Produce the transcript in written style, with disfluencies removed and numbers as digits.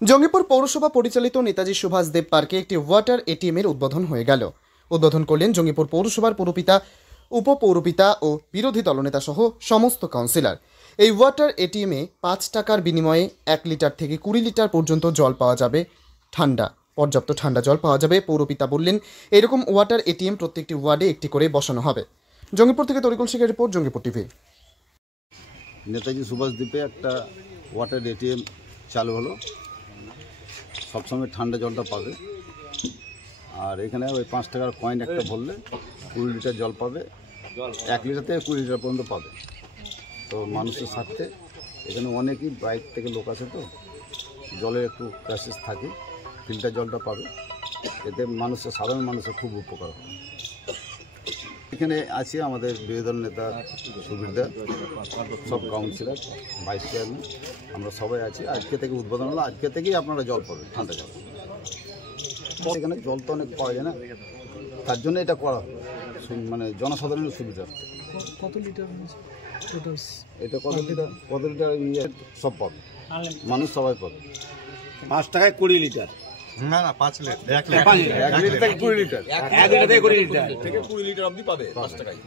জঙ্গিপুর পৌরসভা পরিচালিত নেতাজি সুভাষ দেব পার্কে একটি ওয়াটার এটিএম এর উদ্বোধন হয়ে গেল। উদ্বোধন করলেন জঙ্গিপুর পৌরসভার পৌরপিতা, উপপৌরপিতা ও বিরোধী দলনেতা সহ সমস্ত কাউন্সিলর। এই ওয়াটার এটিএমে 5 টাকার বিনিময়ে 1 লিটার থেকে 20 লিটার পর্যন্ত জল পাওয়া যাবে। পর্যাপ্ত ঠান্ডা জল পাওয়া যাবে। পৌরপিতা বললেন, এরকম ওয়াটার এটিএম প্রত্যেকটি ওয়ার্ডে একটি করে বসানো হবে। জঙ্গিপুর থেকে তরিকুল শেখের রিপোর্ট, জঙ্গিপুর টিভি। নেতাজি সুভাষ দ্বীপে একটা ওয়াটার এটিএম চালু হলো, সবসময় ঠান্ডা জলটা পাবে। আর এখানে ওই 5 টাকার কয়েন একটা ভরলে 20 লিটার জল পাবে। 1 লিটার থেকে 20 লিটার পর্যন্ত পাবে। তো মানুষের স্বার্থে এখানে অনেকই বাইরে থেকে লোক আসে, তো জলের একটু ক্রাইসিস থাকে, ফিল্টার জলটা পাবে। এতে সাধারণ মানুষের খুব উপকার হবে। এখানে আছে আমাদের বিরোধী দল নেতা সুবীরদা, সব কাউন্সিলর, ভাইস চেয়ারম্যান, আমরা সবাই আছি। আজকে থেকে উদ্বোধন হলো, আজকে থেকেই আপনারা জল পাবেন, ঠান্ডা জল। এখানে জল তো অনেক পাওয়া যায় না, তার জন্য এটা করা হবে, মানে জনসাধারণের সুবিধা। কত লিটার এটা কত লিটার সব পাবে, মানুষ সবাই পাবে। 5 টাকায় 20 লিটার, না 5 লিটার, 1 লিটার থেকে 20 লিটার, 1 লিটার থেকে 20 লিটার থেকে 20 লিটার অবধি পাবে 5 টাকায়।